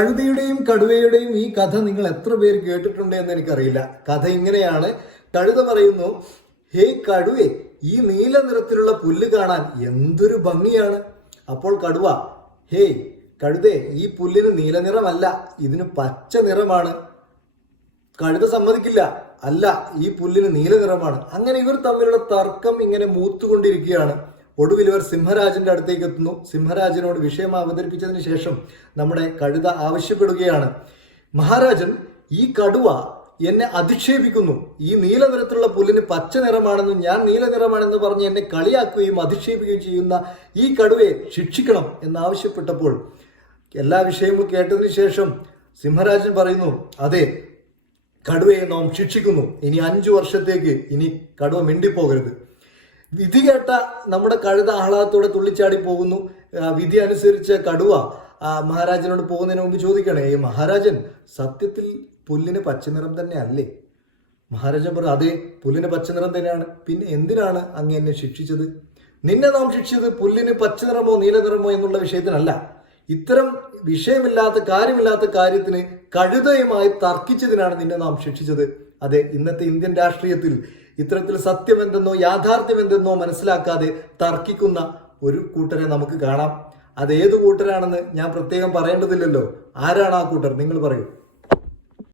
കഴുതയുടെയും കടുവയുടെയും ഈ കഥ നിങ്ങൾ എത്ര പേര് കേട്ടിട്ടുണ്ട് എന്ന് എനിക്കറിയില്ല. കഥ ഇങ്ങനെയാണ്. കഴുത പറയുന്നു ഹേ കടുവേ ഈ നീല നിറത്തിലുള്ള പുല്ല് കാണാൻ എന്തൊരു ഭംഗിയാണ്. അപ്പോൾ കടുവ ഹേയ് കഴുതേ ഈ പുല്ലിന് നീല നിറമല്ല ഇതിന് പച്ച നിറമാണ്. കഴുത സമ്മതിക്കില്ല അല്ല ഈ പുല്ലിന് നീല നിറമാണ്. അങ്ങനെ ഇവർ തമ്മിലുള്ള തർക്കം ഇങ്ങനെ മൂത്തുകൊണ്ടിരിക്കുകയാണ്. ഒടുവിൽ ഇവർ സിംഹരാജന്റെ അടുത്തേക്ക് എത്തുന്നു. സിംഹരാജനോട് വിഷയം അവതരിപ്പിച്ചതിന് ശേഷം നമ്മുടെ കഴുത ആവശ്യപ്പെടുകയാണ്. മഹാരാജൻ ഈ കടുവ എന്നെ അധിക്ഷേപിക്കുന്നു. ഈ നീല നിറത്തിലുള്ള പുല്ലിന് പച്ച നിറമാണെന്നും ഞാൻ നീല നിറമാണെന്ന് പറഞ്ഞ് എന്നെ കളിയാക്കുകയും അധിക്ഷേപിക്കുകയും ചെയ്യുന്ന ഈ കടുവയെ ശിക്ഷിക്കണം എന്നാവശ്യപ്പെട്ടപ്പോൾ എല്ലാ വിഷയവും കേട്ടതിന് ശേഷം സിംഹരാജൻ പറയുന്നു അതെ കടുവയെ നാം ശിക്ഷിക്കുന്നു. ഇനി അഞ്ചു വർഷത്തേക്ക് ഇനി കടുവ മിണ്ടിപ്പോകരുത്. വിധി കേട്ട നമ്മുടെ കഴുത ആഹ്ലാദത്തോടെ തുള്ളിച്ചാടി പോകുന്നു. വിധി അനുസരിച്ച് കടുവ മഹാരാജനോട് പോകുന്നതിന് മുമ്പ് ചോദിക്കണേ ഈ മഹാരാജൻ സത്യത്തിൽ പുല്ലിന് പച്ചനിറം തന്നെ അല്ലേ മഹാരാജൻ പറഞ്ഞു അതെ പുല്ലിന് പച്ചനിറം തന്നെയാണ്. പിന്നെ എന്തിനാണ് അങ്ങ് എന്നെ ശിക്ഷിച്ചത്? നിന്നെ നാം ശിക്ഷിച്ചത് പുല്ലിന് പച്ചനിറമോ നീലനിറമോ എന്നുള്ള വിഷയത്തിനല്ല. ഇത്തരം വിഷയമില്ലാത്ത കാര്യമില്ലാത്ത കാര്യത്തിന് കഴുതയുമായി തർക്കിച്ചതിനാണ് നിന്നെ നാം ശിക്ഷിച്ചത്. അതെ ഇന്നത്തെ ഇന്ത്യൻ രാഷ്ട്രീയത്തിൽ ഇത്തരത്തിൽ സത്യമെന്തെന്നോ യാഥാർത്ഥ്യമെന്തെന്നോ മനസ്സിലാക്കാതെ തർക്കിക്കുന്ന ഒരു കൂട്ടരെ നമുക്ക് കാണാം. അത് ഏത് കൂട്ടരാണെന്ന് ഞാൻ പ്രത്യേകം പറയേണ്ടതില്ലല്ലോ. ആരാണ് ആ കൂട്ടർ? നിങ്ങൾ പറയൂ.